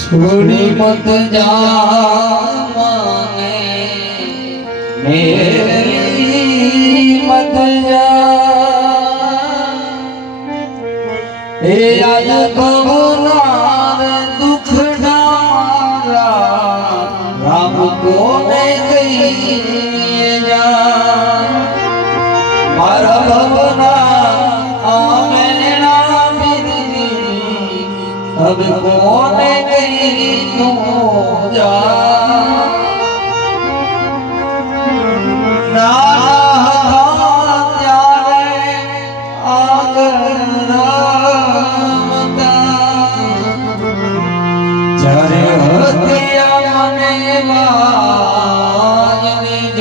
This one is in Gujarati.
Suni Mata Jama એ આજ ભવનાર દુઃખ મારા રામ કોને કહીએ મારા ભવના આમેણા બિરજી अब કોને કહી તું જા નાના ત્યારે આગળ